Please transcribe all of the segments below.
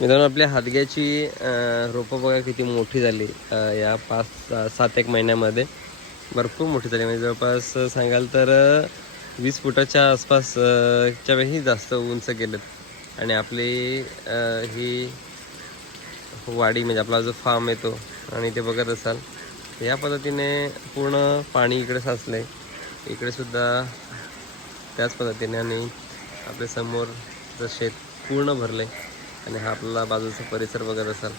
मित्रांनो आपल्या हादग्याची रोपं बघा किती मोठी झाली. या पाच सात एक महिन्यामध्ये भरपूर मोठी झाली. म्हणजे जवळपास सांगाल तर वीस फुटाच्या आसपासच्याही जास्त उंच गेलेत. आणि आपली ही वाडी म्हणजे आपला जो फार्म येतो आणि ते बघत असाल या पद्धतीने पूर्ण पाणी इकडे साचलं आहे इकडेसुद्धा त्याच पद्धतीने आणि आपल्या समोरचं शेत पूर्ण भरलं आहे आणि हा आपला बाजूचा परिसर बघत असाल.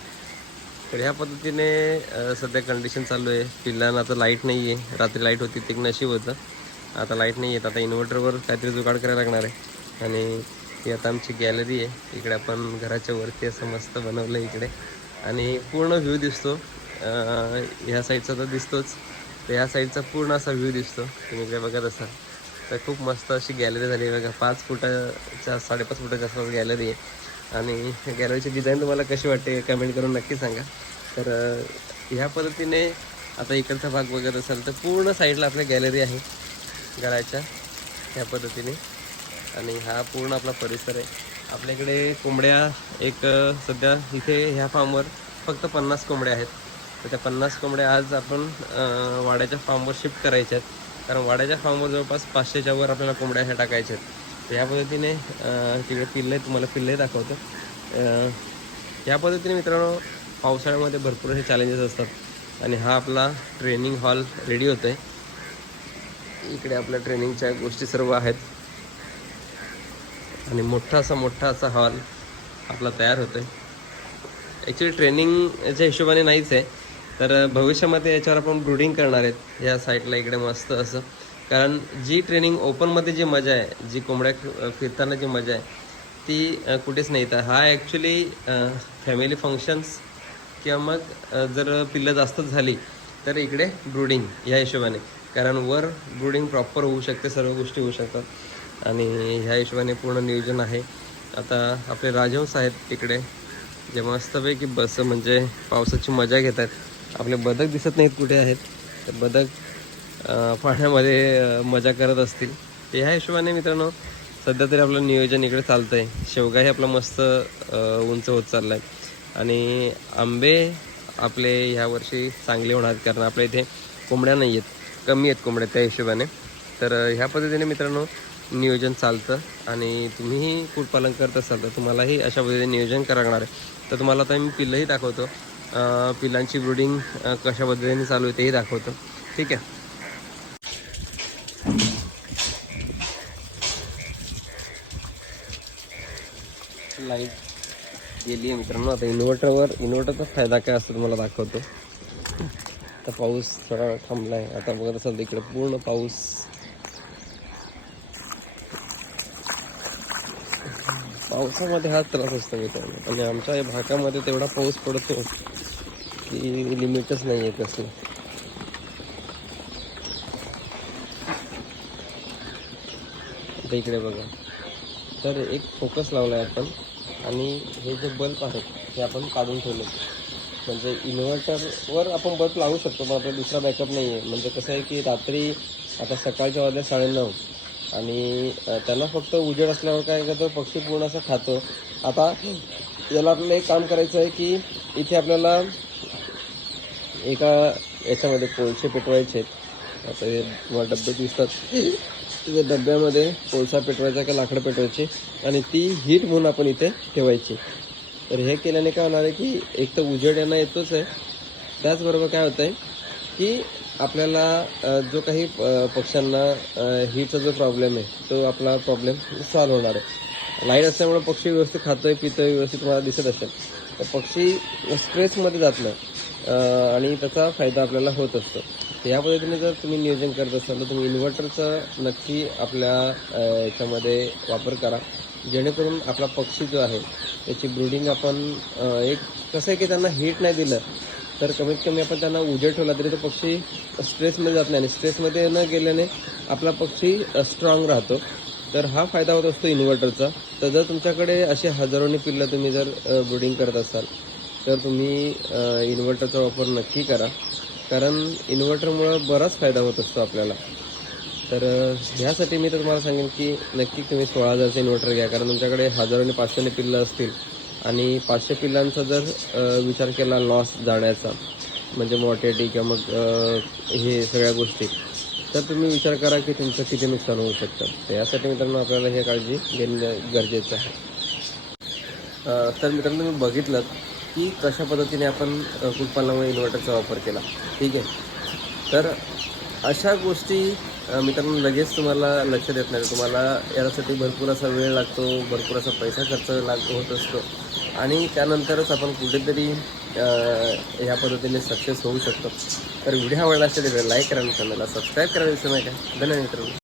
तर ह्या पद्धतीने सध्या कंडिशन चालू आहे. पिल्लांना आता लाइट नाही आहे रात्री लाइट होती ते नशीब होतं. आता लाइट नाही येत आता इन्व्हर्टरवर काहीतरी जुगाड करायला लागणार आहे. आणि ही आता आमची गॅलरी आहे. इकडे आपण घराच्या वरती असं मस्त बनवलं आहे इकडे. आणि पूर्ण व्ह्यू दिसतो. ह्या साईडचा तर दिसतोच. तर ह्या साईडचा पूर्ण असा व्ह्यू दिसतो. तुम्ही इकडे बघत असाल. तर खूप मस्त अशी गॅलरी झाली आहे. बघा पाच फुटाच्या साडेपाच फुटाच्या आसपास गॅलरी आहे. आणि गॅलरीची डिझाईन तुम्हाला कशी वाटते कमेंट करून नक्की सांगा. तर ह्या पद्धतीने आता इकडचा भाग बघत असाल तर पूर्ण साईडला आपल्या गॅलरी आहे घराच्या ह्या पद्धतीने. आणि हा पूर्ण आपला परिसर आहे. आपल्याकडे कोंबड्या एक सध्या इथे ह्या फार्मवर फक्त पन्नास कोंबड्या आहेत. तर त्या पन्नास कोंबड्या आज आपण वाड्याच्या फार्मवर शिफ्ट करायच्या आहेत कारण वाड्याच्या फार्मवर जवळपास पाचशेच्या वर आपल्याला कोंबड्या ह्या टाकायच्या आहेत तर पद्धतीने तिकडे पिल्ले तुम्हाला पिल्ले दाखवतो. या पद्धतीने मित्रांनो पावसाळ्यामध्ये भरपूर असे चॅलेंजेस असतात. आणि हा आपला ट्रेनिंग हॉल रेडी होतो आहे इकडे आपल्या ट्रेनिंगच्या गोष्टी सर्व आहेत. आणि मोठा असा मोठा असा हॉल आपला तयार होतो आहे ॲक्च्युली ट्रेनिंगच्या हिशोबाने नाहीच आहे. तर भविष्यामध्ये याच्यावर आपण ब्रुडिंग करणार आहेत. या साईडला इकडे मस्त असं कारण जी ट्रेनिंग ओपनमध्ये जी मजा आहे जी कोंबड्या फिरताना जी मजा आहे ती कुठेच नाही. तर हा ॲक्च्युली फॅमिली फंक्शन्स किंवा मग जर पिल्लं जास्तच झाली तर इकडे ब्रुडिंग ह्या हिशोबाने. कारण वर ब्रुडिंग प्रॉपर होऊ शकते सर्व गोष्टी होऊ शकतात. आणि ह्या हिशोबाने पूर्ण नियोजन आहे. आता आपले राजहंस आहेत तिकडे. जे मस्तपैकी बस म्हणजे पावसाची मजा घेत आहेत आपले बदक दिसत नाहीत कुठे आहेत. तर बदक पाण्यामध्ये मजा करत असतील. तर ह्या हिशोबाने मित्रांनो सध्या तरी आपलं नियोजन इकडे चालतं आहे शेवगाही आपला मस्त उंच होत चालला आहे आणि आंबे आपले ह्या वर्षी चांगले होणार आहेत कारण आपल्या इथे कोंबड्या नाही आहेत. कमी आहेत कोंबड्या त्या हिशोबाने. तर ह्या पद्धतीने मित्रांनो नियोजन चालतं. आणि तुम्हीही कुटपालन करत असाल तर तुम्हालाही अशा पद्धतीने नियोजन करावं लागणार आहे. तर तुम्हाला आता मी पिल्लंही दाखवतो. पिल्लांची ब्रुडिंग कशा पद्धतीने चालू आहे तेही दाखवतो. ठीक आहे? लाइट गेली आहे मित्रांनो. आता इन्व्हर्टरवर इन्व्हर्टरचा फायदा काय असतो तुम्हाला दाखवतो. आता पाऊस थोडा वेळ थांबला आहे आता बघत असाल तर इकडे पूर्ण पाऊस. पावसामध्ये हाच त्रास असतो मित्रांनो. आणि आमच्या या भागामध्ये तेवढा पाऊस पडतो की लिमिटच नाही आहे कसलं. आता इकडे बघा. तर एक फोकस लावला आहे आपण. आणि हे जे बल्ब आहेत हे आपण काढून ठेवले. म्हणजे इन्व्हर्टरवर आपण बल्ब लावू शकतो पण आपला दुसरा बॅकअप नाही आहे म्हणजे कसं आहे की रात्री आता सकाळच्या वाजल्या साडेनऊ. आणि त्यांना त्याला फक्त उजेड असल्यावर काय करतो पक्षी पूर्ण असं खातो. आता याला आपल्याला एक काम करायचं आहे की इथे आपल्याला एका याच्यामध्ये कोळसे पेटवायचे आहेत. आता हे तुम्हाला डबे दिसतात. त्या डब्यामध्ये कोळसा पेटवायचा का लाकडं पेटवायची? आणि ती हीट म्हणून आपण इथे ठेवायची. तर हे केल्याने काय होणार आहे की एक तर उजेड यांना येतोच आहे. त्याचबरोबर काय होतं आहे की आपल्याला जो काही पक्ष्यांना हीटचा जो प्रॉब्लेम आहे तो आपला प्रॉब्लेम सॉल्व्ह होणार आहे. लाइट असल्यामुळे पक्षी व्यवस्थित खातोय पितोय व्यवस्थित तुम्हाला दिसत असेल. तर पक्षी स्ट्रेसमध्ये जात नाही. आणि त्याचा फायदा आपल्याला होत असतो. तर या पद्धतीने जर तुम्ही नियोजन करत असाल तर तुम्ही इन्व्हर्टरचं नक्की आपल्या याच्यामध्ये वापर करा. जेणेकरून आपला पक्षी जो आहे त्याची ब्रुडिंग आपण एक कसं आहे की त्यांना हीट नाही दिलं तर कमीत कमी आपण त्यांना उजेड ठेवला तरी तो पक्षी स्ट्रेसमध्ये जात नाही. आणि स्ट्रेसमध्ये न गेल्याने आपला पक्षी स्ट्रॉंग राहतो. तर हा फायदा होत असतो इन्व्हर्टरचा तर जर तुमच्याकडे असे हजारोनी पिल्लं तुम्ही जर ब्रुडिंग करत असाल तर तुम्ही इन्व्हर्टरचा वापर नक्की करा. कारण इन्व्हर्टरमुळं बराच फायदा होत असतो आपल्याला. तर ह्यासाठी मी तर तुम्हाला सांगेन की नक्की तुम्ही सोळा हजारचं इन्व्हर्टर घ्या. कारण तुमच्याकडे हजारोने पाचशेने पिल्लं असतील आणि पाचशे पिल्लांचा जर विचार केला लॉस जाण्याचा म्हणजे मॉर्टेटी किंवा मग हे सगळ्या गोष्टी तर तुम्ही विचार करा की तुमचं किती नुकसान होऊ शकतं. तर यासाठी मित्रांनो आपल्याला हे काळजी घेणं गरजेचं आहे. तर मित्रांनो तुम्ही बघितलं की कशा पद्धतीने आपण अ, कुक्कुटपालनामध्ये इन्व्हर्टरचा वापर केला. ठीक आहे? तर अशा गोष्टी मित्रांनो लगेच तुम्हाला लक्ष देत नाही. तुम्हाला यासाठी भरपूर असा वेळ लागतो भरपूर असा पैसा खर्च लाग होत असतो. आणि त्यानंतरच आपण कुठेतरी ह्या पद्धतीने सक्सेस होऊ शकतो. तर व्हिडिओ आवडला असेल तर लाईक करा चॅनलला सबस्क्राईब करायला विसरू नका. धन्यवाद मित्रांनो.